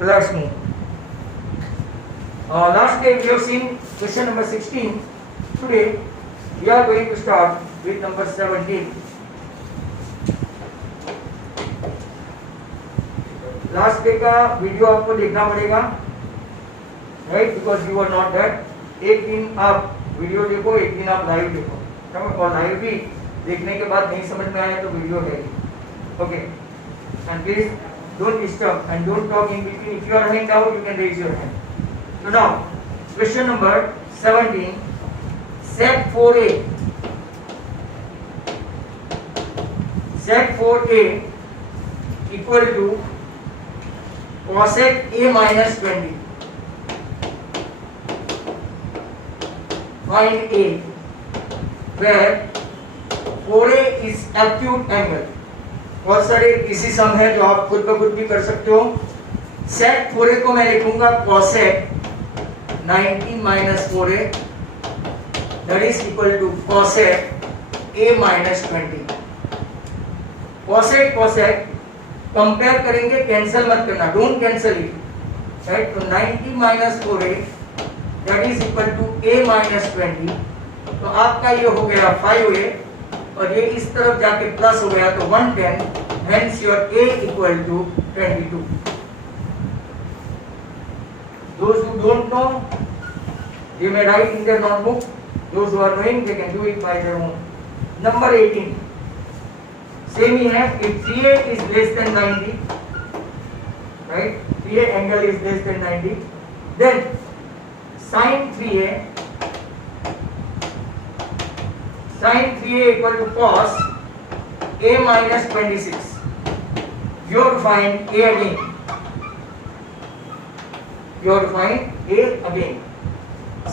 Let's move. Last day we have seen question number 16. Today we are going to start with number 17. Last day का video आपको देखना पड़ेगा, right, because you are not that. एक दिन आप video देखो, एक दिन आप लाइव देखो, और लाइव भी देखने के बाद नहीं समझ में आया तो वीडियो है, okay. And please don't disturb and don't talk in between. If you are having doubt you can raise your hand. So now question number 17, set 4a, set 4a equal to cosec a minus 20. Find a where 4a is acute angle. बहुत सारे इसी सम है जो आप खुद ब खुद भी कर सकते हो। सेट 4a को मैं लिखूंगा cosec 90 minus 4a that is equal to cosec a minus 20. cosec cosec compare करेंगे, कैंसिल मत करना, डोंट कैंसिल इट, राइट। तो 90 minus 4a that is equal to a minus 20। तो आपका ये हो गया 5a और ये इस तरफ जाके प्लस हो गया तो 110, hence your a equal to 22। Those who don't know they may write in their notebook, those who are knowing they can do it by their own. Number 18 same ही है। if 3a is less than 90, right, 3a angle is less than 90, then sin 3a equal to cos a minus 26. You have to find a again. You have to find a again.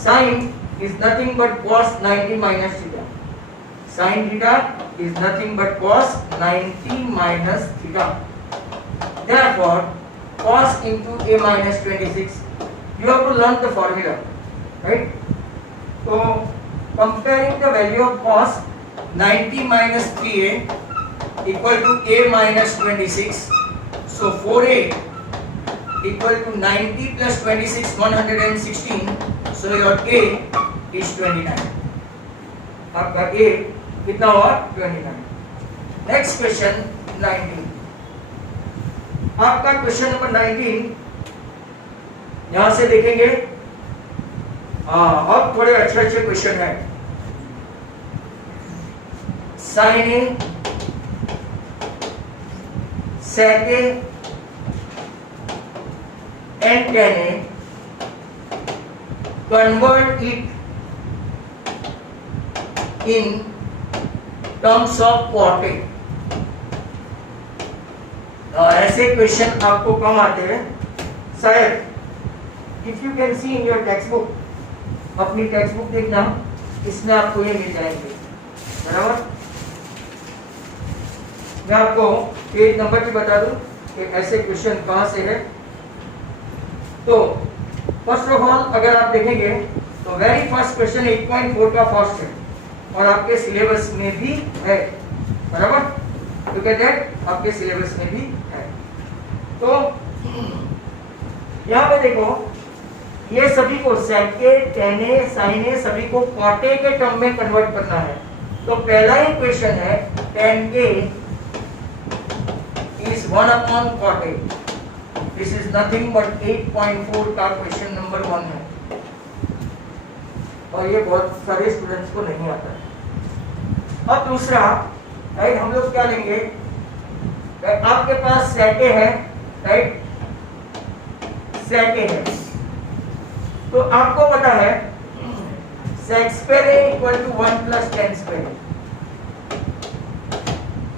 Sin is nothing but cos 90 minus theta. Sin theta is nothing but cos 90 minus theta. Therefore, cos into a minus 26. You have to learn the formula, right? So, comparing the value of cos 90 minus 3a equal to a minus 26. So, 4a equal to 90 plus 26, 116. So, your a is 29. आपका a कितना हुआ? 29। Next question 19। आपका question number 19 यहां से देखेंगे। अब थोड़े अच्छे अच्छे क्वेश्चन है। Sine A, sec A and tan A, convert it in terms of cot A। ऐसे क्वेश्चन आपको कम आते हैं शायद। If you can see in your text book, अपनी टेक्स्ट बुक देखना, इसमें आपको ये मिल जाएंगे, बराबर। मैं आपको पेज नंबर भी बता दूं कि ऐसे क्वेश्चन कहां से है। तो फर्स्ट ऑफ ऑल अगर आप देखेंगे तो वेरी फर्स्ट क्वेश्चन 8.4 का फर्स्ट है और आपके सिलेबस में भी है, बराबर। तो कहते हैं आपके सिलेबस में भी है। तो यहाँ पे देखो, ये सभी को सेक ए, टेन ए, साइन ए सभी को cot A के टर्म में कन्वर्ट करना है। तो पहला ही क्वेश्चन है tan A is 1 upon cot A। This is nothing but 8.4 का क्वेश्चन नंबर 1 है और ये बहुत सारे स्टूडेंट्स को नहीं आता है। अब दूसरा, राइट, हम लोग क्या लेंगे, आपके पास सेक ए है, राइट, सेक ए है, तो आपको पता है sec square A equal to 1 plus tan square,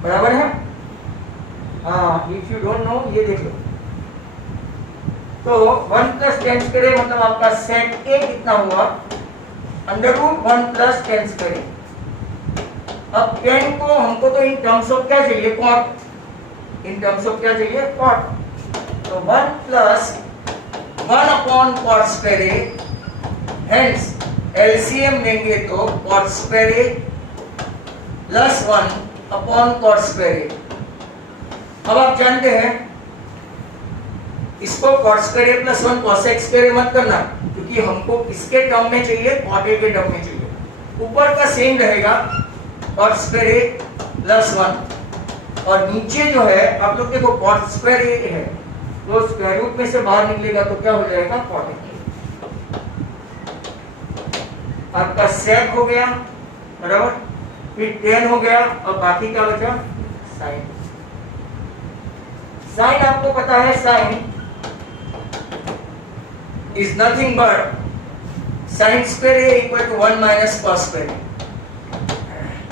बराबर है। इफ यू डोंट नो ये देख लो। तो 1 प्लस टेन स्क्वायर मतलब आपका सेक ए कितना हुआ, under root 1 plus tan square. अब टेन को हमको तो इन टर्म्स ऑफ क्या चाहिए, कॉट। इन टर्म्स ऑफ क्या चाहिए, कॉट। तो 1 प्लस 1 अपॉन कॉट स्क्वायर ए, हेंस एलसीएम लेंगे तो कॉट स्क्वायर ए प्लस 1 अपॉन कॉट स्क्वायर ए। अब आप जानते हैं इसको cot square a plus 1 cos x square a मत करना, क्योंकि हमको किसके टर्म में चाहिए, cot a के टर्म में चाहिए। ऊपर का सेम रहेगा cot square a plus 1, और नीचे जो है आप लोग देखो cot square a है, तो स्क्वायर रूट में से बाहर निकलेगा तो क्या हो जाएगा, cot a। आपका sec हो गया, बराबर, फिर tan हो गया, और बाकी क्या बचा, sin। sin आपको पता है, sin is nothing but sin square a equal to 1 minus cos square a,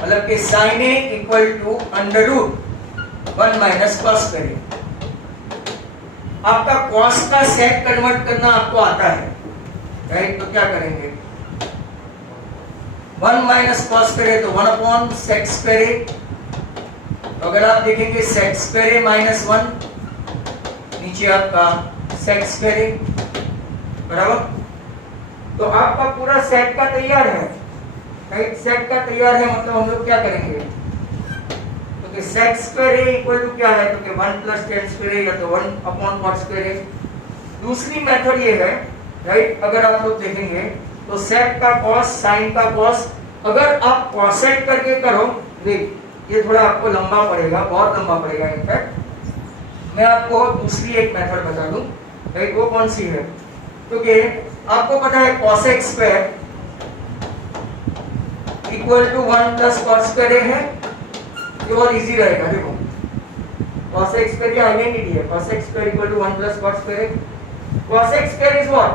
मतलब कि sin a equal to under root 1 minus cos square a। आपका cos का sec कन्वर्ट करना आपको आता है, राइट, तो क्या करेंगे, 1 minus cos square a तो 1 upon sec square a, अगर आप देखेंगे sec square a minus 1, नीचे आपका sec square a, बराबर। तो आपका पूरा सेट का तैयार है, राइट, सेट का तैयार है, मतलब हम लोग क्या करेंगे, तो कि sec square a equal to क्या है, तो कि 1 plus tan square a, या तो 1 upon cot square a। दूसरी मेथड ये है, राइट, अगर आप लोग देखेंगे तो sec का cos, sin का cos, अगर आप cosec करके करो, देख ये थोड़ा आपको लंबा पड़ेगा, बहुत लंबा पड़ेगा, इनफैक्ट मैं आपको दूसरी एक मेथड बता दूं, राइट, वो कौन सी है, क्योंकि आपको पता है cosec square equal to 1 plus cot square a है, ये बहुत इजी रहेगा। देखो cosec स्क्वायर की आइडेंटिटी है, cosec square equal to 1 plus cot square a, cosec square is what,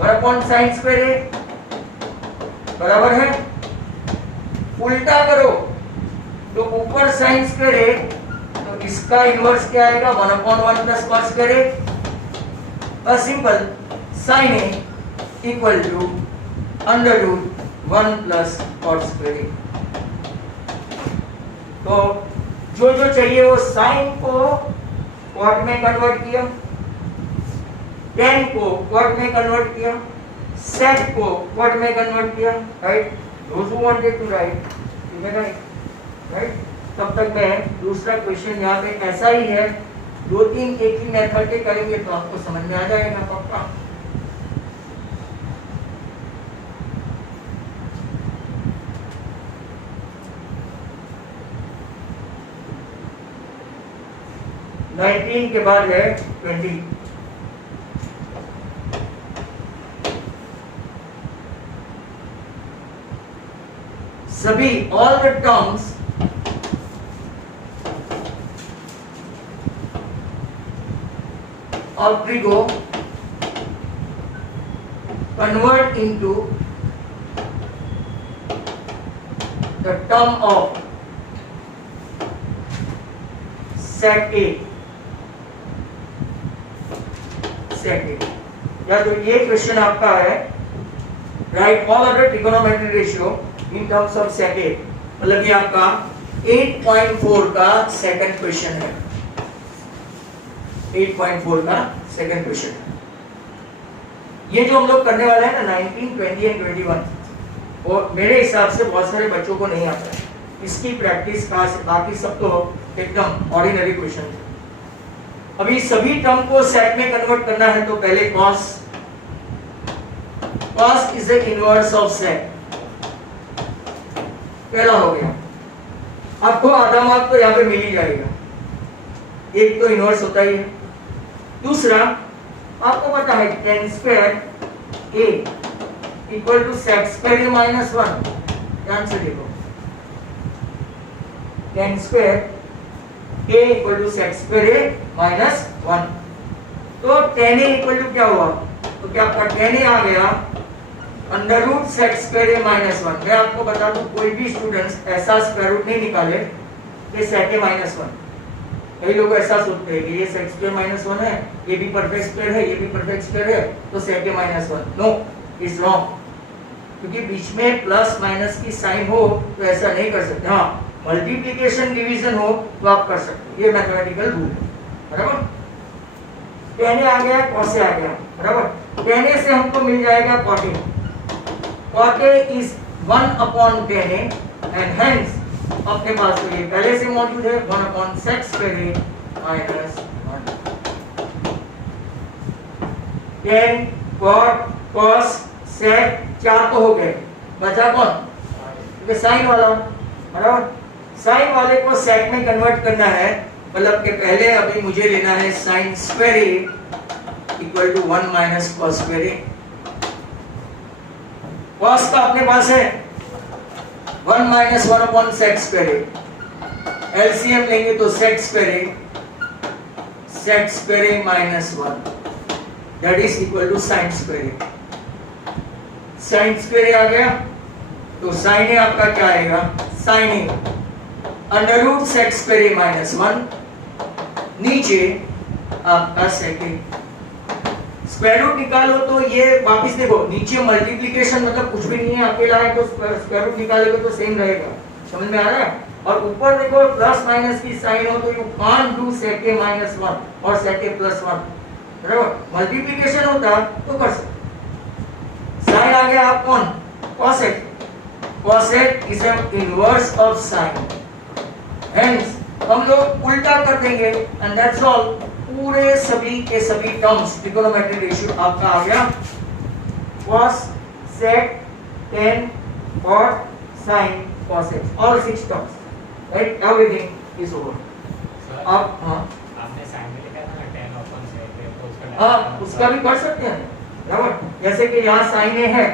1 upon sin square a, बराबर है। उल्टा करो तो ऊपर sin स्क्वायर a, तो इसका इनवर्स क्या आएगा, 1 upon 1 plus cot square a, और simple sin a equal to under root 1 plus cot square a। तो जो जो चाहिए वो sin को cot में कन्वर्ट किया, tan को cot में कन्वर्ट किया, sec को cot में कन्वर्ट किया, right, those who wanted to write, right. तब तक मैं दूसरा क्वेश्चन यहाँ पे ऐसा ही है, 2-3 एक ही मेथड के करेंगे तो आपको समझ में आ जाएगा पक्का। नाइनटीन के बाद है 20। सभी all the terms of trigo convert into the term of sec a, या तो ये क्वेश्चन आपका है, right all other trigonometry ratio in terms of sec a, मतलब ये आपका 8.4 का सेकंड क्वेश्चन है, 8.4 का सेकंड क्वेश्चन है। ये जो हम लोग करने वाले हैं ना 19, 20 एंड 21, और मेरे हिसाब से बहुत सारे बच्चों को नहीं आता है, इसकी प्रैक्टिस खास, बाकी सब तो एकदम ऑर्डिनरी क्वेश्चन है। अभी सभी टर्म को सेट में कन्वर्ट करना है, तो पहले cos is the inverse of sec, पहला हो गया। आपको आधा मार्क तो यहाँ पे मिल ही जाएगा, एक तो इनवर्स होता ही है। दूसरा आपको पता है tan square a equal to sec square a minus 1, ध्यान से देखो, tan square a equal to sec square a minus 1, तो tan a इक्वल टू क्या हुआ, तो क्या आपका tan a आ गया under root sec square a minus 1। मैं आपको बता दूं, कोई भी स्टूडेंट्स ऐसा स्क्वायर रूट नहीं निकाले कि sec a माइनस 1। कई लोग ऐसा सोचते हैं कि ये sec स्क्वायर माइनस 1 है, ये भी परफेक्ट स्क्वायर है, ये भी परफेक्ट स्क्वायर है, तो sec a minus 1। No, it's wrong, क्योंकि बीच में प्लस माइनस की साइन हो तो ऐसा नहीं कर सकते। हाँ, मल्टीप्लिकेशन डिवीजन हो तो आप कर सकते हो, ये मैथमेटिकल रूल है, बराबर। tan a आ गया, cos a आ गया, बराबर। tan a से हमको मिल जाएगा cot a, cot a is 1 upon tan a, and hence अपने पास तो ये पहले से मौजूद है 1 upon sec square a minus 1। tan cot cos sec, 4 तो हो गए, बचा कौन? क्योंकि साइन वाला, बराबर। साइन वाले को सेक में कन्वर्ट करना है, मतलब कि पहले अभी मुझे लेना है sine square A equal to 1 minus cos square A. Cos का अपने पास है 1 minus 1 upon sec square A, LCM लेंगे तो sec square A minus 1 that is equal to sine square A. Sine square A आ गया तो साइन ए आपका क्या आएगा? Sine A under root sec square A minus 1, नीचे आपका सेक ए। स्क्वायर रूट निकालो तो ये वापस देखो, नीचे मल्टीप्लिकेशन मतलब कुछ भी नहीं है, अकेला है तो स्क्वायर रूट निकालोगे तो सेम रहेगा, समझ में आ रहा है? और ऊपर देखो प्लस माइनस की साइन हो तो you can't do sec A minus 1 और सेक ए प्लस 1, बराबर। मल्टीप्लिकेशन होता तो कर सकते। साइन आ गया आप कौन? Cosec. Cosec is an inverse of sine, hence हम लोग उल्टा कर देंगे एंड दैट्स ऑल। पूरे सभी के सभी टर्म्स ट्रिगोनोमेट्रिक रेशियो आपका आ गया cos sec tan cot sin cos x, all 6 terms, right? Everything is over. अब आपने साइन में लिखा था ना tan upon sec है, तो उसका हाँ उसका भी कर सकते हैं, बराबर। जैसे कि यहाँ साइन ए है,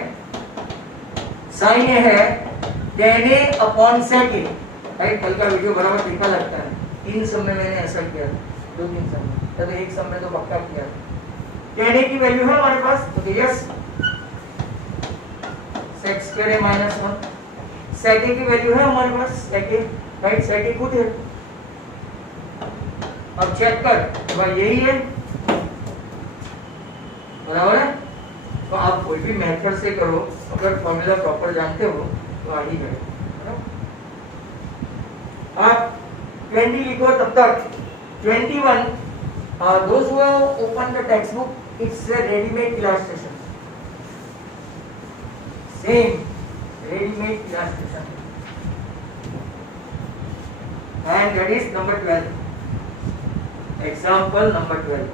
साइन ए है tan a upon sec a, right? कल का वीडियो बराबर देखा लगता है, 3 सब में मैंने ऐसा किया, 2-3 सब में, तो एक सब में तो पक्का किया। tan a की वैल्यू है हमारे पास, तो yes sec square a minus 1, sec a की वैल्यू है हमारे पास sec a, right? sec a खुद है। अब चेक कर, भाई यही है, बराबर है। तो आप कोई भी मेथड से करो, अगर फॉर्मूला प्रॉपर जानते हो तो आ ही जाएगा। आप 20 लिखो तब तक 21, those who have opened the textbook, it's a ready-made illustration, same ready-made illustration, and that is number 12, example number 12.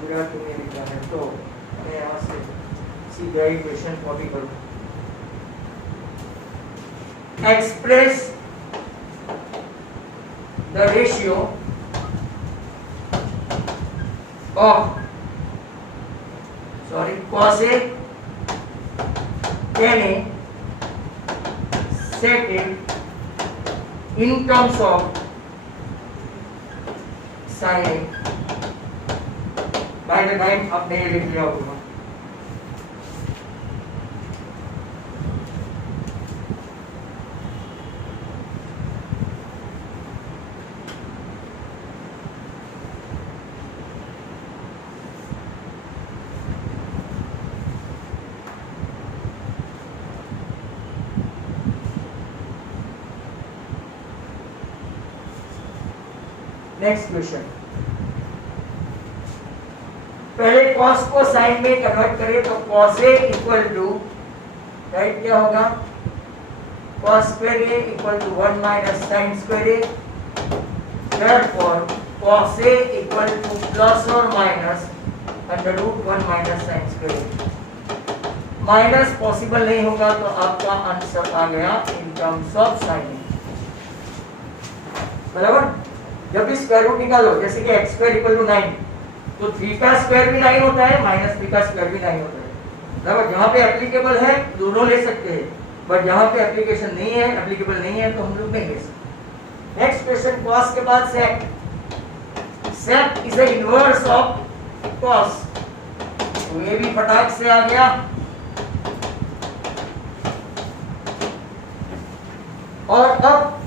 Gujarati में लिखा है तो मैं यहाँ से सीधा ही क्वेश्चन कॉपी करूँ। Express the ratio of cos a tan a sec a in terms of sin a। By the time आपने ये लिख लिया होगा। नेक्स्ट क्वेश्चन, पहले cos को sin में कन्वर्ट करें तो cos a equal to, right, क्या होगा? cos square a equal to 1 minus sin square a, therefore cos a equal to plus और minus under root 1 minus sin square a। Minus possible नहीं होगा तो आपका आंसर आ गया in terms of sin a, बराबर। जब भी स्क्वायर रूट निकालो, जैसे कि x स्क्वायर इक्वल टू 9, तो 3 का स्क्वायर भी 9 होता है, माइनस 3 का स्क्वायर भी 9 होता है, बराबर। जहाँ पे एप्लीकेबल है दोनों ले सकते हैं, बट जहाँ पे एप्लीकेशन नहीं है, एप्लीकेबल नहीं है तो हम लोग नहीं ले सकते। नेक्स्ट क्वेश्चन, cos के बाद sec, sec is the inverse of cos, तो ये भी फटाक से आ गया। और अब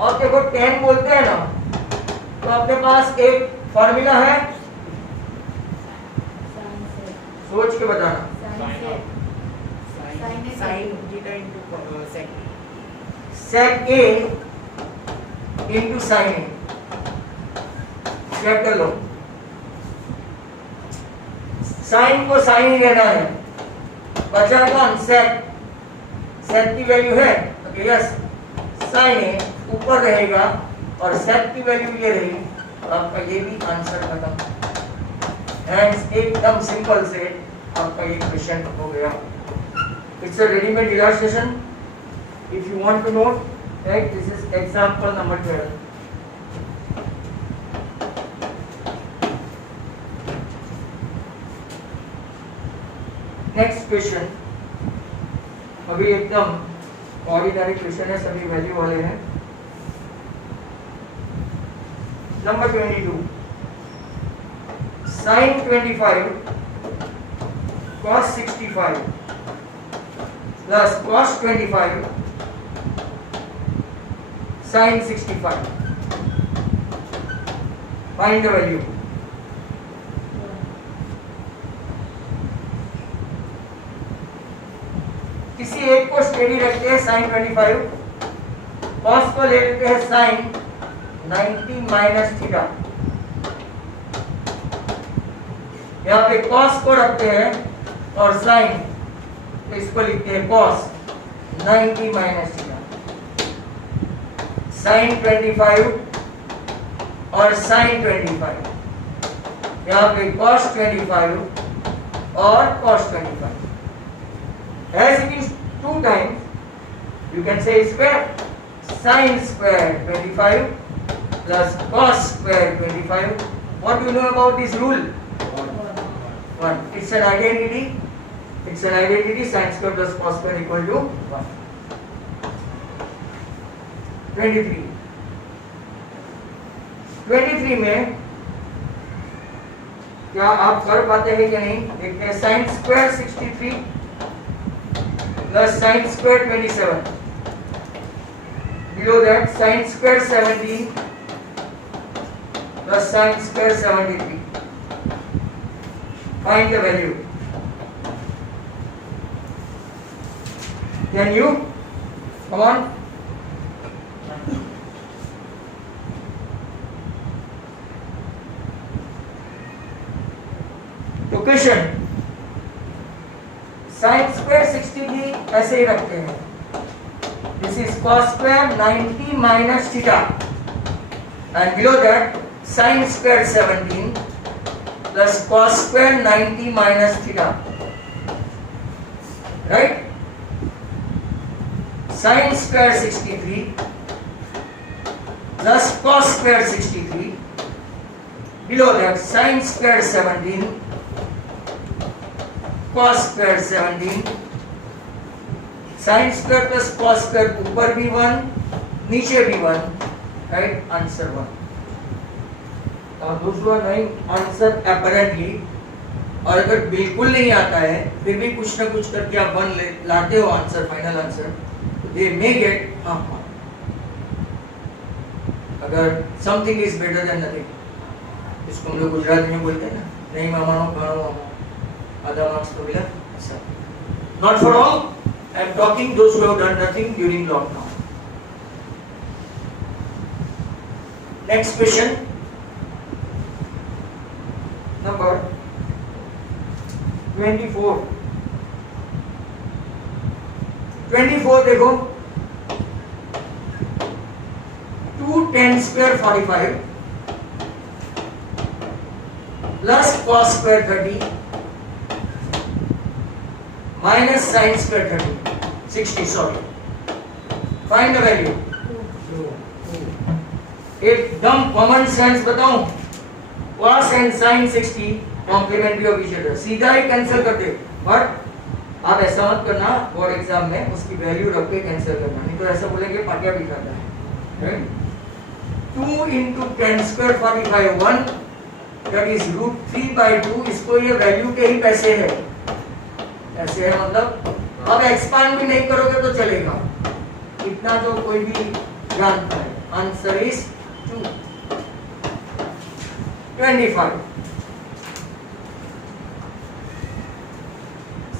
और देखो tan बोलते हैं ना, तो अपने पास एक फॉर्मूला है, सोच के बताना। sec a into sin a, check कर लो। साइन को साइन ही रहना है। बचा कौन? सेक। सेक की वैल्यू है तो यस साइन ए ऊपर रहेगा और सेक की वैल्यू ये रही, तो आपका ये भी आंसर खत्म। हैंड्स एकदम सिंपल से आपका ये क्वेश्चन हो गया। It's a readymade illustration. If you want to note that this is example number 12। Next question अभी एकदम ऑर्डिनरी क्वेश्चन है, सभी वैल्यू वाले हैं। Number 22, sine 25 cos 65 plus cos 25 sin 65. Find the value. किसी एक को स्टेडी रखते हैं sin 25, cos को ले लेते हैं sin 90 माइनस थीटा। यहाँ पे cos को रखते हैं और sin, तो इसको लिखते हैं cos 90 माइनस थीटा। sin 25 और sin 25, यहाँ पे cos 25 और cos 25। As it is 2 times, you can say square. Sin square 25 plus cos square 25. What do you know about this rule? 1. It's an identity. It's an identity. Sin square plus cos square equal to 1. 23. 23 में क्या आप कर पाते हैं कि नहीं? देखते हैं। sin square 63 plus sin square 27. Below that sin square 17 plus sin square 73. Find the value. Can you? Come on. तो क्वेश्चन sin square 63 ऐसे ही रखते हैं। This is cos square 90 minus theta, and below that sin square 17 plus cos square 90 minus theta. Right? Sin square 63 plus cos square 63. Below that sin square 17 cos square 17, sin square plus cos square ऊपर भी 1 नीचे भी 1, right? Answer 1। और दूसरा नहीं answer apparently, और अगर बिल्कुल नहीं आता है फिर भी कुछ ना कुछ करके आप 1 लाते हो आंसर, फाइनल आंसर, दे मे गेट हाफ मार्क। अगर something is better than nothing, इसको हम लोग गुजराती में बोलते हैं ना, नहीं मामानो घणो मामो, आधा मार्क्स तो मिला। Not for all. I am talking those who have done nothing during lockdown. Next question. Number 24. 24 देखो, 2 tan square 45 plus cos square 30 minus sin square 30 60, sorry. Find the value. एकदम कॉमन सेंस बताऊं, cos and sin 60 complementary of each other, सीधा ही cancel कर दे। But आप ऐसा मत करना, बोर्ड एग्जाम में उसकी वैल्यू रख के कैंसिल करना, नहीं तो ऐसा बोलेंगे पाटिया भी खाता है। 2 into tan square 45 1, that is √3/2। इसको ये वैल्यू के ही पैसे है, ऐसे है मतलब। अब एक्सपांड भी नहीं करोगे तो चलेगा, इतना तो कोई भी जानता है। Answer is 2। 25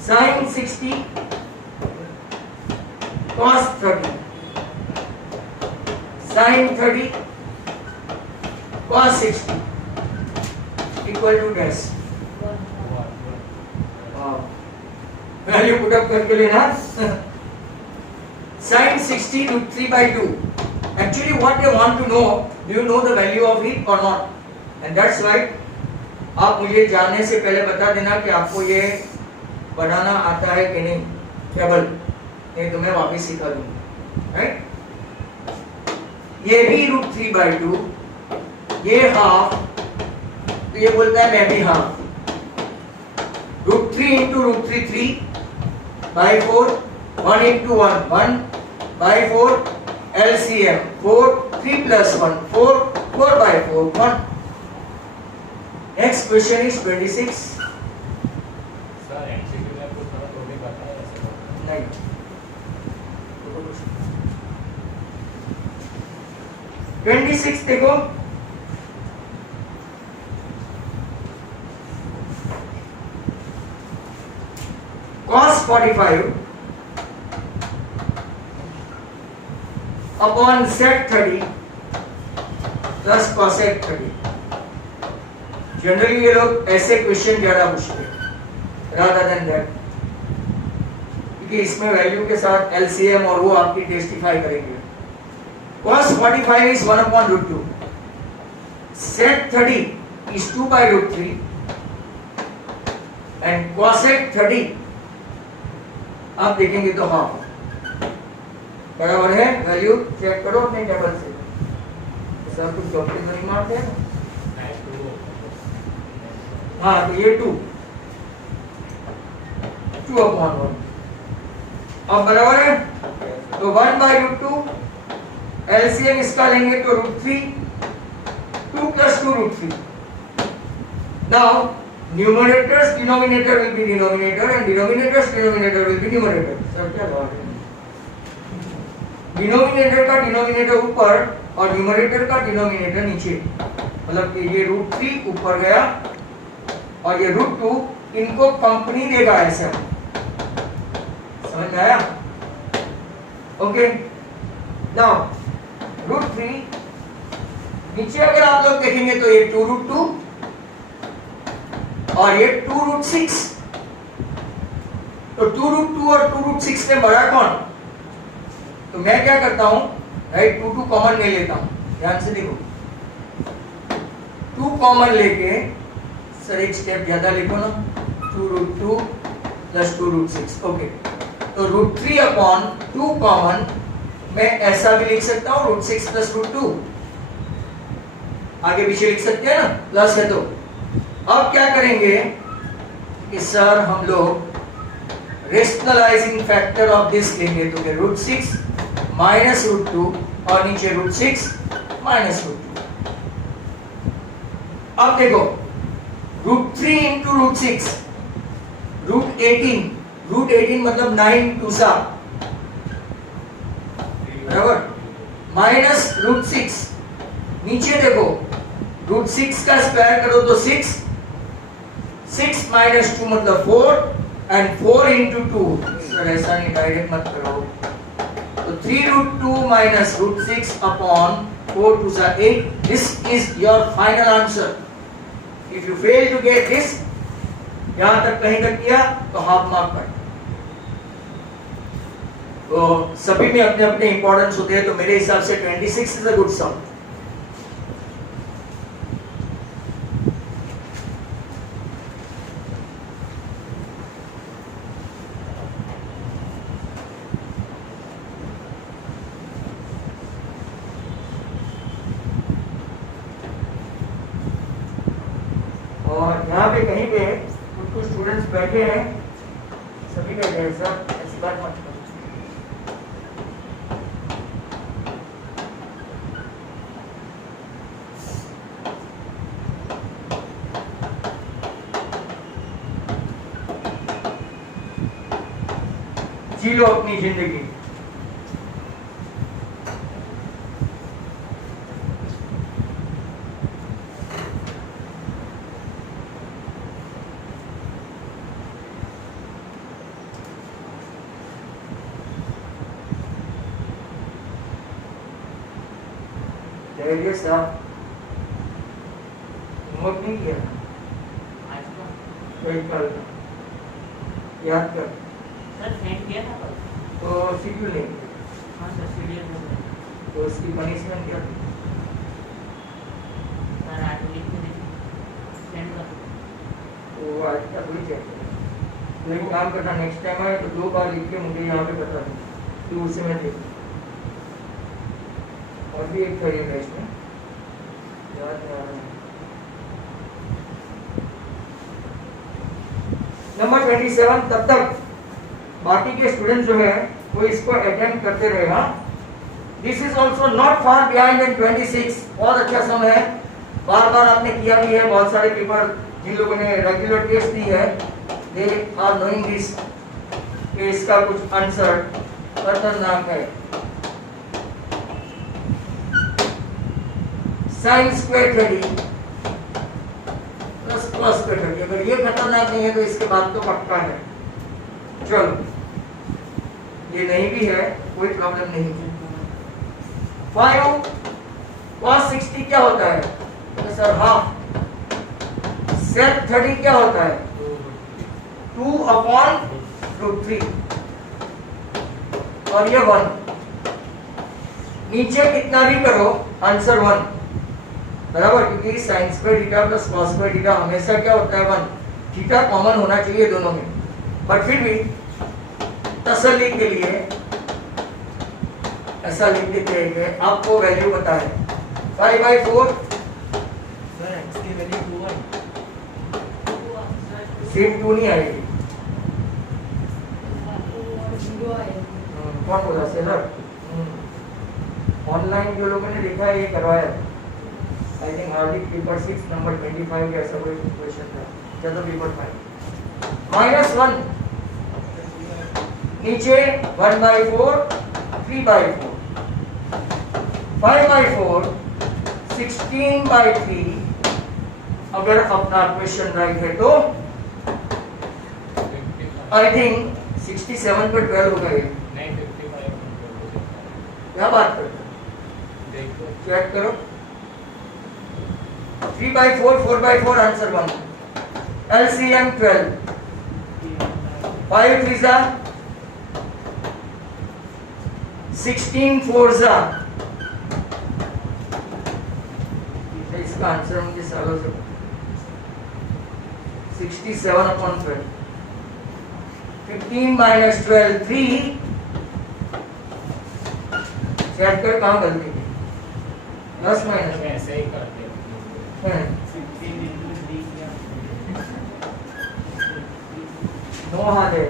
sin 60 cos 30 sin 30 cos 60 equal to dash value put up करके लेना। sin 60 root 3 by 2. Actually what they want to know, do you know the value of it or not? And that's right. आप मुझे जानने से पहले बता देना कि आपको ये बनाना आता है कि नहीं टेबल, नहीं तो मैं वापस सिखा दूंगा, राइट? ये भी रूट 3 by 2, ये हाफ, तो ये बोलता है मैं भी half, root 3 into root 3 3 by 4, 1 into 1 1 by 4, LCM 4, 3 plus 1 4, 4 by 4 1. Next question is 26. Sir MCQ में कुछ थोड़ा तो भी बताया ऐसे तो। नहीं, 26 देखो, cos 45 upon sec 30 plus cosec 30. Generally ये लोग ऐसे क्वेश्चन ज्यादा पूछते हैं rather than that, क्योंकि इसमें वैल्यू के साथ LCM और वो आपकी टेस्टिफाई करेंगे। cos 45 is 1 upon root 2, sec 30 is 2 by root 3 and cosec 30 आप देखेंगे तो हाफ बराबर है। वैल्यू चेक करो अपने टेबल से। सर कुछ चौकी नहीं मारते हैं ना? हाँ, तो ये 2 upon 1 अब बराबर है, तो 1 by root 2, LCM इसका लेंगे तो root 3, 2 plus 2 root 3. Now numerators denominator will be denominator and denominators denominator will be numerator. Sir क्या बात है? डिनोमिनेटर का डिनोमिनेटर ऊपर और न्यूमरेटर का डिनोमिनेटर नीचे, मतलब कि ये रूट 3 ऊपर गया और ये रूट 2 इनको कंपनी देगा ऐसे। समझ में आया? ओके, नाउ रूट 3 नीचे अगर आप लोग देखेंगे तो ये 2 रूट 2 और ये 2 रूट 6, तो 2 रूट 2 और 2 रूट 6 में बड़ा कौन? तो मैं क्या करता हूं, राइट, 2 कॉमन ले लेता हूं। ध्यान से देखो, 2 कॉमन लेके सर एक स्टेप ज्यादा लिखो ना, 2 रूट 2 प्लस 2 रूट 6। ओके, तो रूट 3 अपॉन 2 कॉमन मैं ऐसा भी लिख सकता हूं, रूट 6 प्लस रूट 2, आगे पीछे लिख सकते हैं ना, प्लस है तो। अब क्या करेंगे कि सर हम लोग रेशनलाइजिंग फैक्टर ऑफ दिस लेंगे, तो रूट 6 माइनस रूट 2 और नीचे रूट 6 माइनस रूट 2। अब देखो, रूट 3 इंटू रूट 6 रूट 18 मतलब 9 2 सा बराबर, माइनस रूट 6, नीचे देखो रूट 6 का स्क्वायर करो तो 6 माइनस 2 मतलब 4 एंड 4 इंटू 2। सर ऐसा नहीं, डायरेक्ट मत करो, तो 3 रूट 2 माइनस रूट 6 अपॉन 4 2 सा 8। This is your final answer. If you fail to get this, यहां तक कहीं तक किया तो हाफ मार्क कट। तो सभी में अपने अपने इंपॉर्टेंस होते हैं, तो मेरे हिसाब से 26 इज अ गुड सम। और यहाँ पे कहीं पे कुछ स्टूडेंट्स बैठे हैं, सभी बैठे हैं सर, ऐसी बात मत करो। जी लो अपनी जिंदगी। साहब होमवर्क नहीं किया, याद कर। सर सेंड किया था कल। तो शेड्यूल नहीं, हाँ सर शेड्यूल हो गया। तो उसकी पनिशमेंट क्या थी? सर आज लिख के देखिए सेंड कर। तो आज का कोई चेक करें। तो एक काम करना, नेक्स्ट टाइम आए तो 2 बार लिख के मुझे यहाँ पे बता दो, तो उसे मैं देखूँ। और भी एक था ये नेक्स्ट में याद नहीं आ रहा है। नंबर 27, तब तक बाकी के स्टूडेंट जो है वो इसको अटेम्प्ट करते रहेगा। This is also not far behind in 26, बहुत अच्छा सम है, बार बार आपने किया भी है। बहुत सारे पेपर जिन लोगों ने रेगुलर टेस्ट दी है दे आर नोइंग दिस कि इसका कुछ आंसर खतरनाक है। Sine square 30 plus cos square 30, अगर ये खतरनाक नहीं है तो इसके बाद तो पक्का है। चलो ये नहीं भी है कोई प्रॉब्लम नहीं है। 5 cos 60 क्या होता है? तो सर हाफ। sec 30 क्या होता है? 2/√3 और ये 1। नीचे कितना भी करो आंसर 1 बराबर, क्योंकि sign square theta plus cos square theta हमेशा क्या होता है 1। थीटा कॉमन होना चाहिए दोनों में, बट फिर भी तसल्ली के लिए ऐसा लिख देते हैं कि आपको वैल्यू पता है। 5/4 सर x की वैल्यू 2 है। सिर्फ 2 नहीं आएगी। कौन बोला सेलर? ऑनलाइन जो लोगों ने देखा है ये करवाया। I think Hardik paper 6 number 25 का ऐसा कोई क्वेश्चन था। चलो पेपर 5 -1 नीचे 1/4 3/4 5/4 16/3। अगर अपना क्वेश्चन राइट है तो आई थिंक 67 पर 12 होगा ये। नहीं 55 क्या बात करते हो? देखो चेक करो। 3/4 4/4 आंसर 1। LCM 12 5 3 16 4 इसका आंसर मुझे सालों से 67/12 15 - 12 3। चेक कर कहाँ गलती की, प्लस माइनस ऐसे ही करते हैं। 9 हाथ है।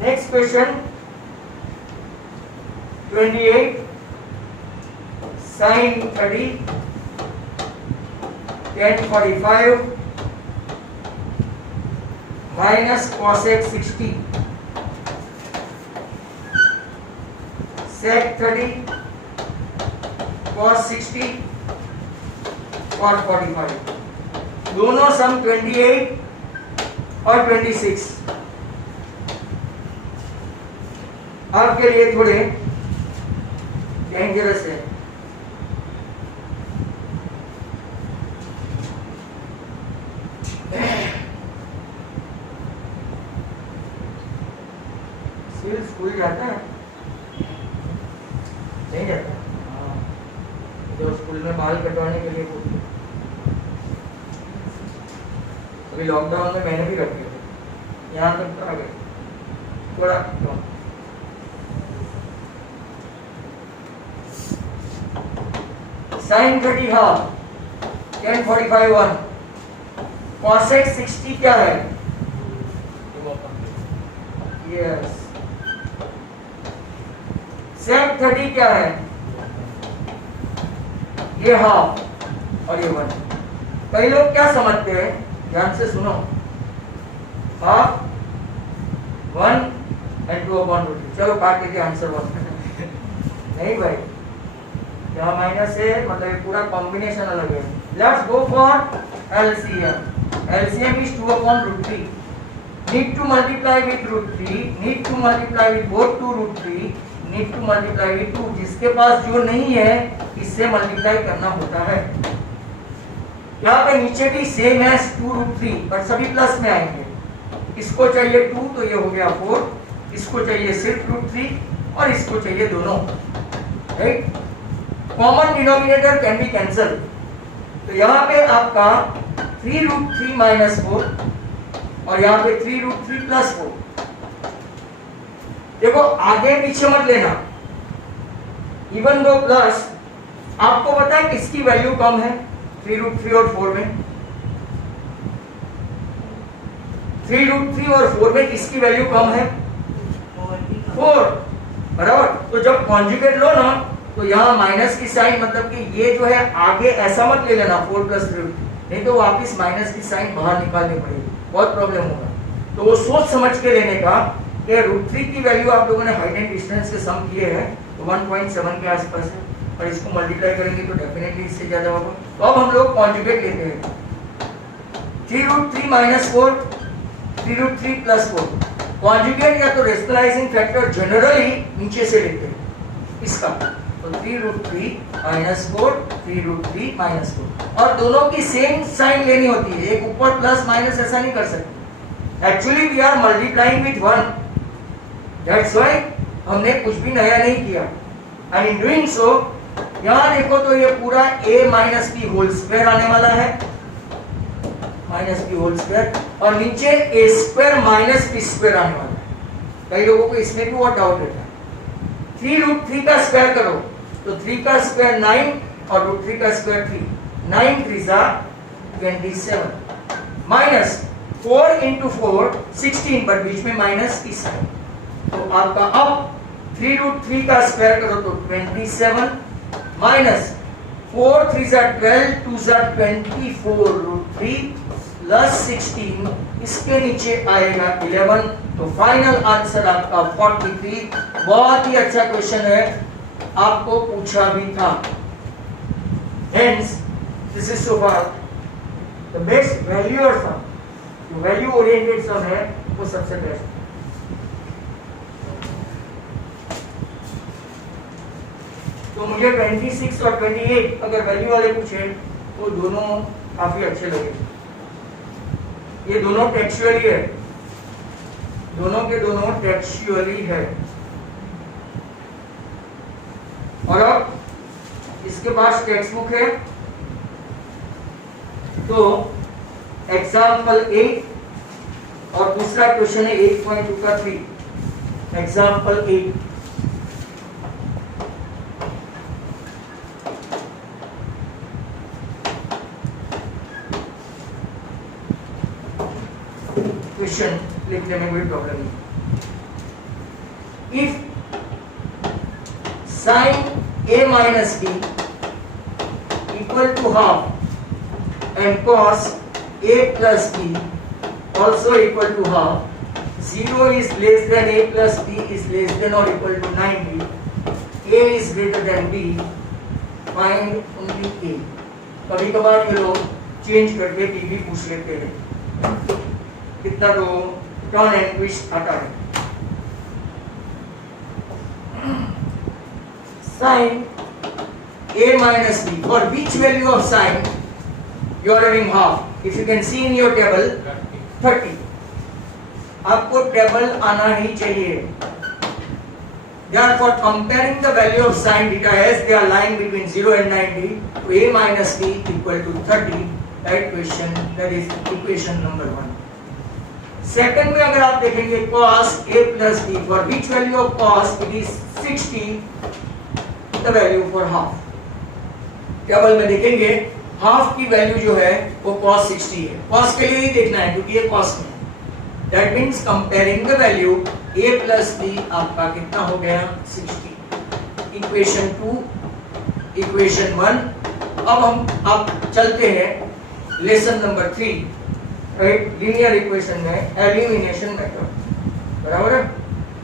Next question 28 sin 30 10/45 minus cosec 60 sec 30 cos 60 cot 45। दोनों सम 28 और 26 आपके लिए थोड़े डेंजरस है। स्कूल जाता है नहीं जाता? जो स्कूल में बाल कटवाने के लिए बोलते हैं। अभी लॉकडाउन में मैंने भी रखे थे, यहाँ तक तो आ गए थोड़ा कम। sin 30 हाफ 10/45 1 cosec 60 क्या है? यस। sec 30 क्या है? ये हाफ और ये 1। कई लोग क्या समझते हैं, ध्यान से सुनो, हाफ 1 and 2/√3। चलो काट लेते आंसर 1। नहीं भाई, यहाँ माइनस है मतलब ये पूरा कॉम्बिनेशन अलग है। Let's go for LCM। LCM is 2/√3। Need to multiply with √3, need to multiply with both 2√3, need to multiply with 2। जिसके पास जो नहीं है इससे मल्टीप्लाई करना होता है। यहाँ पे नीचे भी सेम है 2√3 पर सभी प्लस में आएंगे। इसको चाहिए 2 तो ये हो गया 4, इसको चाहिए सिर्फ √3 और इसको चाहिए दोनों, right. Common denominator can be cancel, तो यहाँ पे आपका 3√3 माइनस 4 और यहाँ पे 3√3 प्लस 4। देखो आगे पीछे मत लेना, इवन दो प्लस, आपको पता है किसकी वैल्यू कम है 3√3 और 4 में? 3√3 और 4 में किसकी वैल्यू कम है? 4, बराबर। तो जब कॉन्जुगेट लो ना तो यहाँ माइनस की साइन, मतलब कि ये जो है आगे ऐसा मत ले लेना 4 + 3, नहीं तो वापिस माइनस की साइन बाहर निकालनी पड़ेगी, बहुत प्रॉब्लम होगा। तो वो सोच समझ के लेने का कि √3 की वैल्यू आप लोगों ने हाइट एंड डिस्टेंस से सम किए हैं तो 1.7 के आसपास है, और इसको मल्टीप्लाई करेंगे तो डेफिनेटली इससे ज्यादा होगा। तो अब हम लोग कॉन्जुगेट लेते हैं 3√3 माइनस 4, 3√3 प्लस 4। कॉन्जुगेट या तो रेशनलाइजिंग फैक्टर जनरली नीचे से लेते हैं इसका, तो 3√3 माइनस 4, 3√3 माइनस 4, और दोनों की सेम साइन लेनी होती है, एक ऊपर प्लस माइनस ऐसा नहीं कर सकते। Actually we are multiplying with 1, that's why हमने कुछ भी नया नहीं किया। एंड इन डूइंग सो यहाँ देखो तो ये पूरा a minus b whole square आने वाला है, माइनस b होल स्क्वायर, और नीचे a square minus b square आने वाला है। कई लोगों को इसमें भी बहुत डाउट रहता है। 3√3 का स्क्वायर करो तो 3 का स्क्वायर 9 और √3 का स्क्वायर 3, 9 3 27 माइनस 4 × 4 16, पर बीच में माइनस की साइन, तो आपका अब 3√3 का स्क्वायर करो तो 27 माइनस 4 3 12 2 24 √3 प्लस 16, इसके नीचे आएगा 11, तो फाइनल आंसर आपका 43। बहुत ही अच्छा क्वेश्चन है, आपको पूछा भी था। Hence, this is so far the best value or sum, जो वैल्यू ओरिएंटेड सम है वो सबसे बेस्ट। तो मुझे 26 और 28 अगर वैल्यू वाले पूछे तो दोनों काफी अच्छे लगे। ये दोनों टेक्सचुअली है, दोनों के दोनों टेक्सचुअली है। और अब इसके पास टेक्स्ट बुक है, तो एग्जाम्पल 8 और दूसरा क्वेश्चन है 8.2 का 3। एग्जाम्पल 8, क्वेश्चन लिखने में कोई प्रॉब्लम नहीं। If sin a minus b equal to half and cos a plus b also equal to half, 0 is less than a plus b is less than or equal to 90, a is greater than b, find only a। कभी कभार ये लोग change करके b भी पूछ लेते हैं, कितना तो टर्न एंड ट्विस्ट आता है। Sin a minus b, for which value of sin you are having half? If you can see in your table 30, आपको टेबल आना ही चाहिए। Therefore, comparing the value of sin theta as they are lying between 0 and 90, to a minus b equal to 30, that question, that is equation number 1। Second में अगर आप देखेंगे cos a plus b, for which value of cos it is 60, the value for half। Table में देखेंगे half की value जो है वो cos 60 है, cos के लिए ही देखना है क्योंकि ये cos में है। That means comparing the value a plus b आपका कितना हो गया 60। Equation 2, equation 1। अब चलते हैं lesson number 3, right, linear equation में एलिमिनेशन मेथड, बराबर है,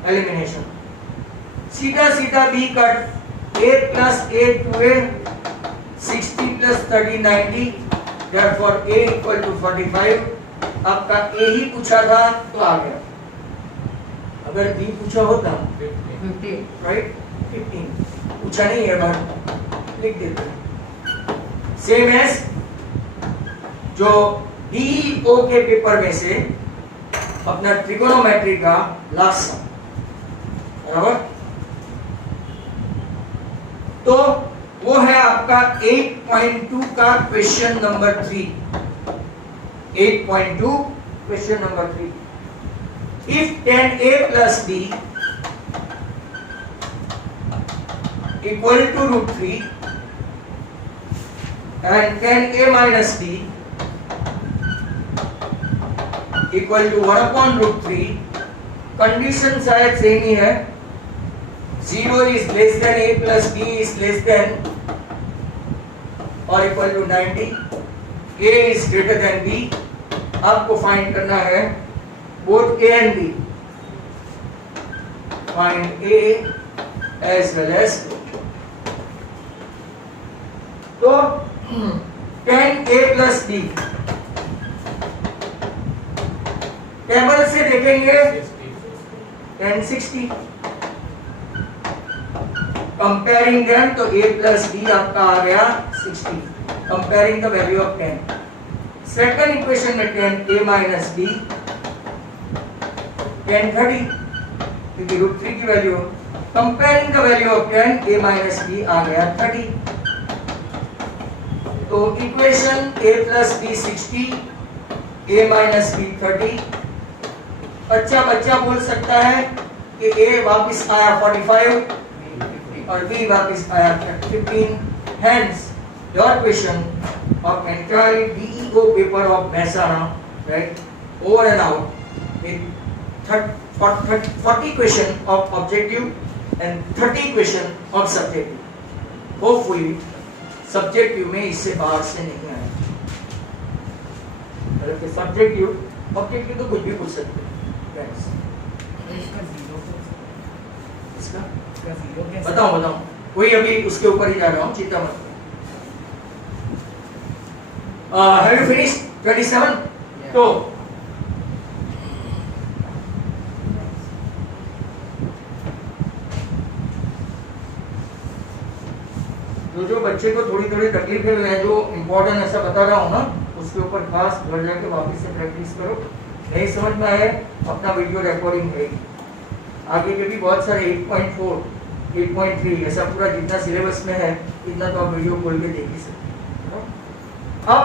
एलिमिनेशन। सीधा सीधा b cut a plus a to a, 60 plus 30 90, therefore a equal to 45। आपका a ही पूछा था तो आ गया, अगर b पूछा होता 15, राइट, 15 पूछा नहीं है, बात लिख देते हैं। सेम एज जो DO के पेपर में से अपना ट्रिगोनोमेट्री का लास्ट सम, बराबर। तो वो है आपका 8.2 का question number 3। 8.2 question number 3। If 10a plus b equal to root 3 and 10a minus b equal to 1 upon root 3, condition शायद सेम ही है। 0 is less than a plus b is less than or equal to 90, a is greater than b। आपको find करना है both a and b, find a as well as b। तो 10a plus b table से देखेंगे 1060, comparing them तो a plus b आपका आ गया 60, comparing the value of 10। Second equation में 10a minus b 1030, क्योंकि रूट 3 की value, comparing the value of 10 a minus b आ गया 30। तो equation a plus b 60, a minus b 30। अच्छा बच्चा बोल सकता है कि a वापस आया 45 और b वापस आया 15। Hence your question of entire DEO paper of Mehsana, right, over and out with 40 question of objective and 30 question of subjective। Hopefully subjective में इससे बाहर से नहीं आए। मतलब subjective objective तो कुछ भी पूछ सकते हैं। इसका बताऊं वही अभी उसके ऊपर ही जा रहा हूँ, चिंता मत करो। Have you finished 27? तो जो बच्चे को थोड़ी थोड़ी तकलीफें हैं, जो इम्पोर्टेंट ऐसा बता रहा हूँ ना, उसके ऊपर खास घर जाके वापस से प्रैक्टिस करो। नहीं समझ में आए अपना वीडियो रिकॉर्डिंग रहेगी। आगे के भी बहुत सारे 8.4, 8.3 ऐसा पूरा जितना सिलेबस में है इतना तो आप वीडियो खोल के देख ही सकते हो। अब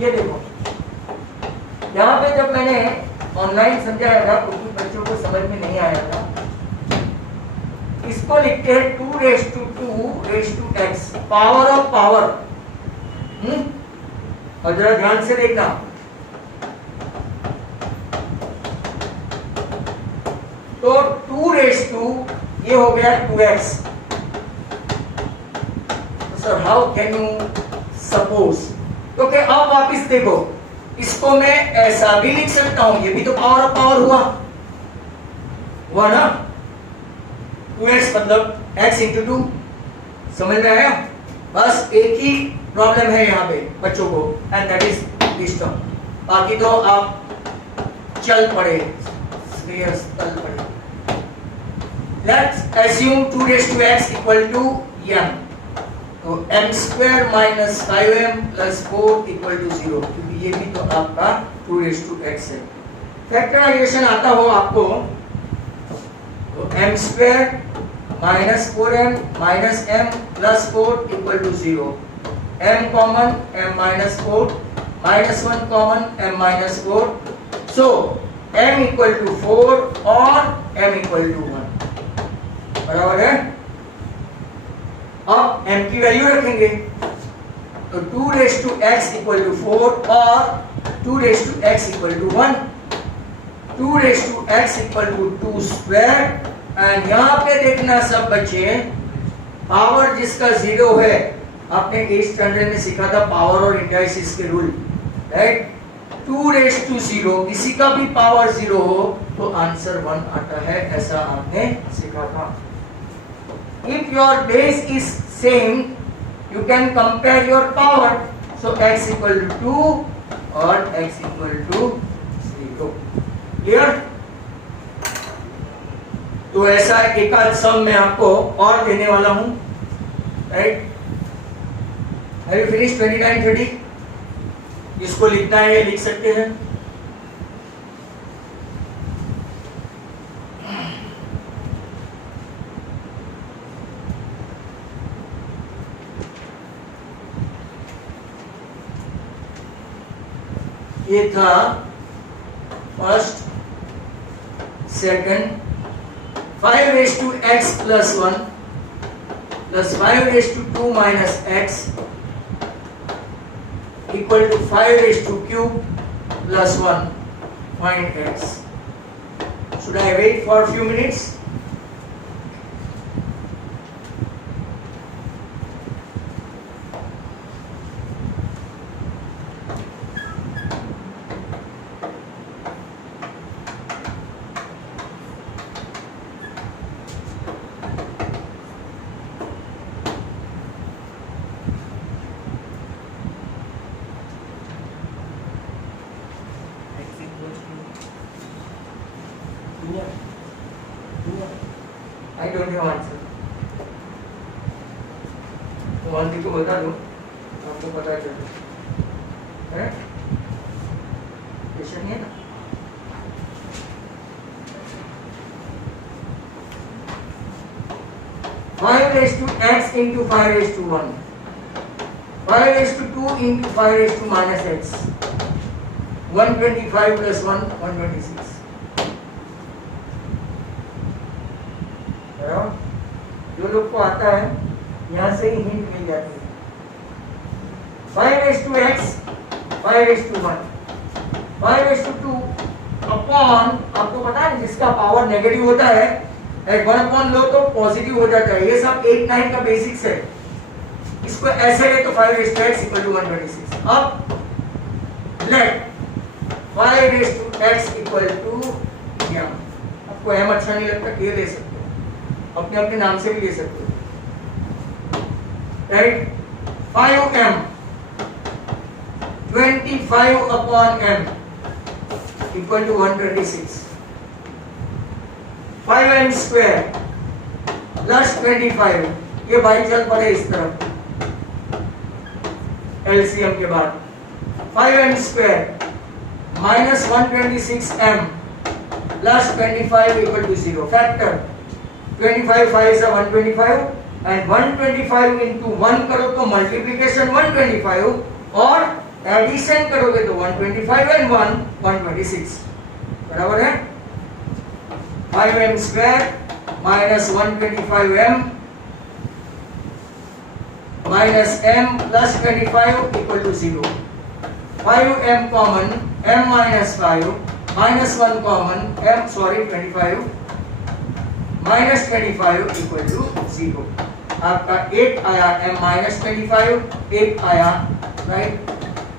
ये देखो, यहाँ पे जब मैंने ऑनलाइन समझाया था तो कुछ बच्चों को समझ में नहीं आया था। इसको लिखते हैं 2 raised to 2 raised to x, power of power. और जरा ध्यान से देखना, तो 2 raised to ये हो गया 2x। Sir how can you suppose, तो क्या अब वापिस देखो, इसको मैं ऐसा भी लिख सकता हूं, ये भी तो पावर ऑफ पावर हुआ ना। 2x मतलब x into 2, समझ में आया? बस एक ही प्रॉब्लम है यहाँ पे बच्चों को, and that is this term. बाकी तो आप चल पड़े, चल पड़े। Let's assume 2 raised to x equal to m, तो m square minus 5m plus 4 equal to 0, क्योंकि ये भी तो आपका 2 raised to x है। फैक्टराइजेशन आता हो आपको, तो m square minus 4m minus m plus 4 equal to 0, m common m minus 4, minus 1 common m minus 4, so m equal to 4 और m इक्वल टू 1, बराबर है। अब m की वैल्यू रखेंगे, तो 2 raised to x equal to 4 और 2 raised to x equal to 1, 2 raised to x equal to 2 square. And यहाँ पे देखना सब बच्चे, पावर जिसका 0 है, आपने 8th स्टैंडर्ड में सीखा था पावर और इंडाइसिस के रूल, राइट। 2 raised to 0, किसी का भी पावर 0 हो तो आंसर 1 आता है, ऐसा आपने सीखा था। If your base is same, you can compare your power, so x equal to 2 और x equal to 0, clear? तो ऐसा एक आध सम मैं आपको और देने वाला हूं, राइट। Have you finished 29, 30? इसको लिखना है ये लिख सकते हैं। ये था first, second, 5 raised to x plus 1 plus 5 raised to 2 minus x equal to 5 raised to cube plus 1. Find x. Should I wait for a few minutes? I don't have answer. तो आंटी को बता दो, आपको पता चले, है? Question है ना? Five raised to x into 5 raised to 1, 5 raised to 2 into 5 raised to minus x, 125 plus 1, 126. जो लोग को आता है यहाँ से ही हिंट मिल जाती है। 5 raised to x, 5 raised to 1, 5 raised to 2 upon, आपको पता है जिसका पावर नेगेटिव होता है, 1 अपॉन लो तो पॉजिटिव हो जाता है। ये सब 8, 9 का बेसिक्स है। इसको ऐसे ले तो 5 raised to x equal to 126। अब late 5 raised to x equal to m। आपको m अच्छा नहीं लगता, ये ले सकते हो, अपने अपने नाम से भी ले सकते हो, right? 5m 25 upon m equal to 126। 5m square plus 25, ये बाई चल पड़े इस तरफ एलसीएम के बाद, 5m square minus 126m plus 25 equal to 0। Factor 25 5 से 125 एंड 125 into 1 करो तो मल्टीप्लिकेशन 125 और एडिशन करोगे तो 125 and 1 126 बराबर है। 5m square minus 125m minus m plus 25 equal to 0। 5m common, m minus 5 minus 1 common, m sorry 25 minus 25 equal to 0। आपका 8 आया, m माइनस 25 8 आया, राइट?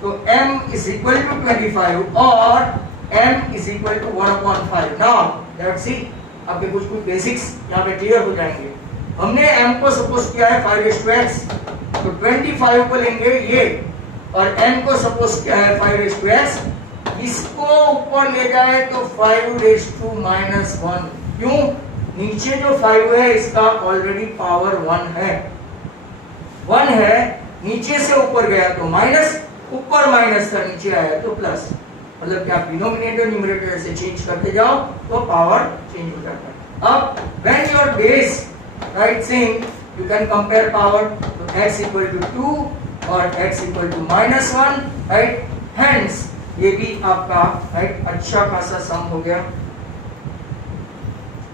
तो m इज इक्वल टू 25 और m is equal to 1/5। Now let's see, आपके कुछ basics यहाँ पे clear हो जाएंगे। हमने m को सपोज किया है 5 raised to x, तो 25 को लेंगे ये, और m को सपोज किया है 5 raised to x, इसको ऊपर ले जाए तो 5 raised to minus 1। क्यों? नीचे जो 5 है इसका ऑलरेडी पावर 1 है, 1 है, नीचे से ऊपर गया तो माइनस, ऊपर माइनस था नीचे आया तो प्लस, मतलब कि आप डिनोमिनेटर न्यूमरेटर से चेंज करते जाओ तो पावर चेंज हो जाता है। अब when your base right same you can compare power, तो x इक्वल टू 2 और x equal to minus 1, right? Hence ये भी आपका राइट अच्छा खासा सम हो गया।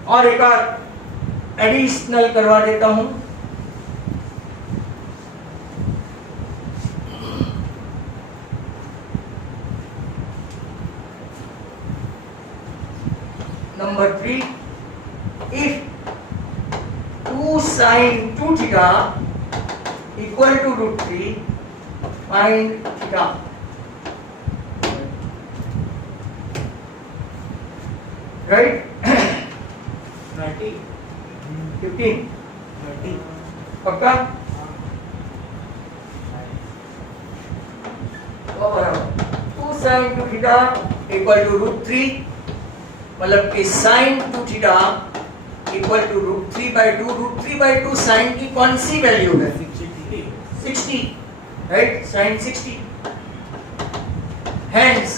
और एक बार एडिशनल करवा देता हूं, number 3, if 2 sin 2 theta equal to √3, find theta। Right? 15 पक्का? तो बराबर 2 sin 2 थीटा इक्वल टू √3, मतलब कि sin 2 theta equal to √3/2। √3/2 sin की कौन सी वैल्यू है? 60, राइट? sin 60 Hence,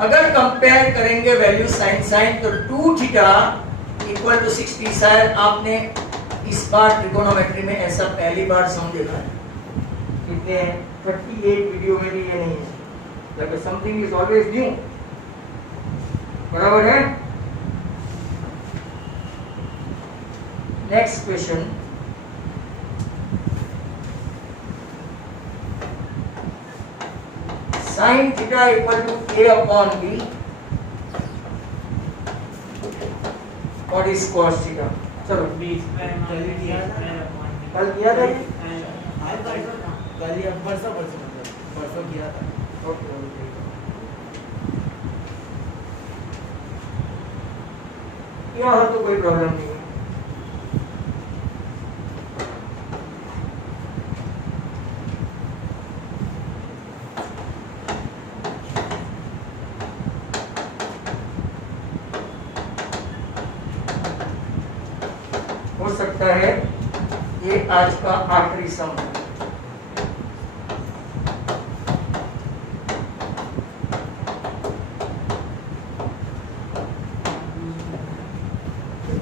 अगर कंपेयर करेंगे वैल्यू साइन तो 2 थीटा इक्वल टू 60। शायद आपने इस बार ट्रिगोनोमेट्री में ऐसा पहली बार सम देखा है। कितने 38 वीडियो में भी ये नहीं है, like something is always new. बराबर है। Next question, sin theta equal to a upon b, what is cos theta? चलो बी स्क्वायर माइनस सी स्क्वायर अपॉन बी। कल किया था कल या परसों किया था। ओके यहाँ तो कोई प्रॉब्लम नहीं है। हो सकता है ये आज का आखिरी सम है।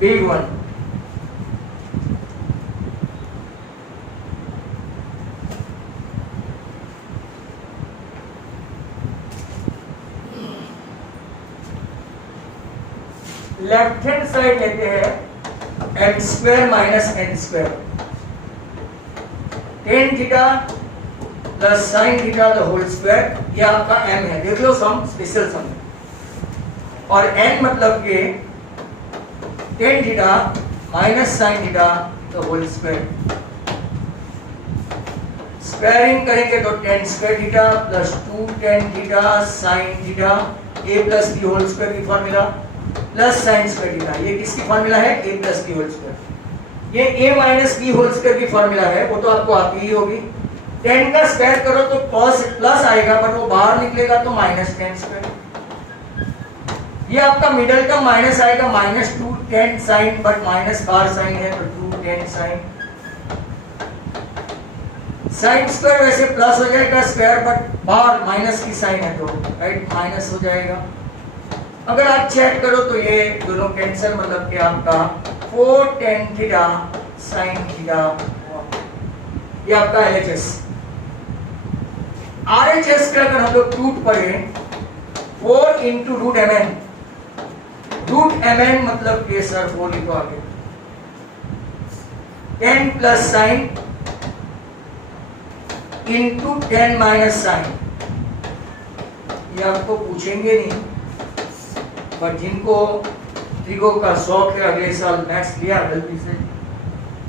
Big one. Left hand side लेते हैं M square minus N square, tan theta plus sine theta the whole square. ये आपका एम है, देख लो सम स्पेशल सम है। और एन मतलब के tan theta minus sine theta the whole square. Squaring करेंगे तो tan square theta plus 2 tan theta sine theta A plus B whole square की formula plus sine square theta. ये किसकी फॉर्मूला है? A plus B whole square. ये A minus B whole square की formula है, वो तो आपको आती ही होगी। 10 का स्क्वायर करो तो cos प्लस आएगा, बट वो बाहर निकलेगा तो माइनस 10 स्क्वायर। ये आपका मिडल टर्म माइनस आएगा, माइनस 2 10 साइन, बट माइनस बाहर साइन है तो 2 10 साइन। साइन स्क्वायर वैसे प्लस हो जाएगा स्क्वायर, बट बाहर माइनस की साइन है तो राइट माइनस हो जाएगा। अगर आप चेक करो तो ये दोनों कैंसिल, मतलब कि आपका 4 10 थीटा साइन थीटा, ये आपका LHS। RHS का अगर हम लोग टूट पड़े 4 into root mn, root mn मतलब कि सर 4 लिखो आगे, 10 plus sine into 10 minus sine. ये आपको पूछेंगे नहीं, पर जिनको ट्रिगो का शौक है अगले साल मैथ्स लिया गलती से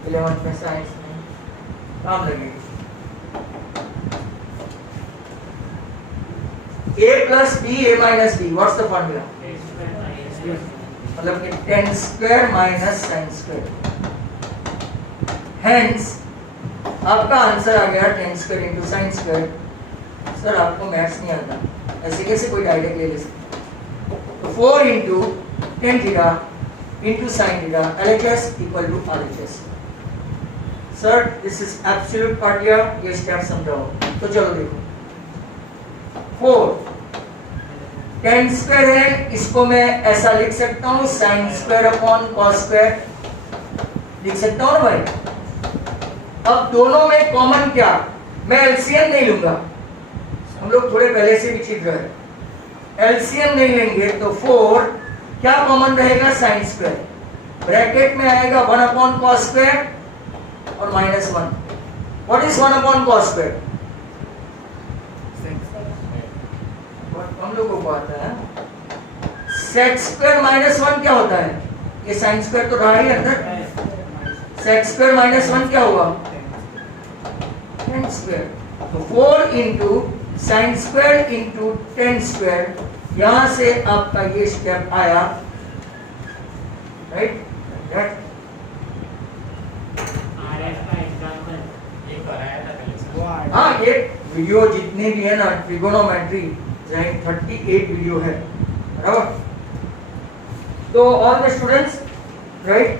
11th में साइंस में काम लगेगी। a plus B A minus B, what's the formula? मतलब कि 10 square minus sine square. Hence आपका आंसर आ गया 10 square into sine square. Sir आपको मैथ्स नहीं आता, ऐसे कैसे कोई डायरेक्ट ले सकते? तो 4 into 10 theta into sine theta, LHS equal to RHS। Sir this is absolute part, या ये स्टेप समझाओ। तो चलो देखो, 4 10 स्क्वायर है, इसको मैं ऐसा लिख सकता हूँ sine square upon cos square, लिख सकता हूँ ना भाई। अब दोनों में कॉमन क्या? मैं एलसीएम नहीं लूंगा, हम लोग थोड़े पहले से भी सीख रहे हैं। एलसीएम नहीं लेंगे तो 4 क्या कॉमन रहेगा? Sine square. ब्रैकेट में आएगा 1 अपॉन कॉस स्क्वायर और minus 1। What is 1 upon cos square? हम लोगों को आता है। सेक स्क्वायर माइनस 1 क्या होता है? ये साइन स्क्वायर तो रहा ही अंदर। सेक स्क्वायर माइनस 1 क्या हुआ? 10 स्क्वायर। तो 4 into sine square into 10 square, यहां से आपका ये स्टेप आया, राइट? हाँ, ये वीडियो जितने भी है ना ट्रिगोनोमेट्री 38 वीडियो है, बराबर? तो ऑल द स्टूडेंट्स, राइट?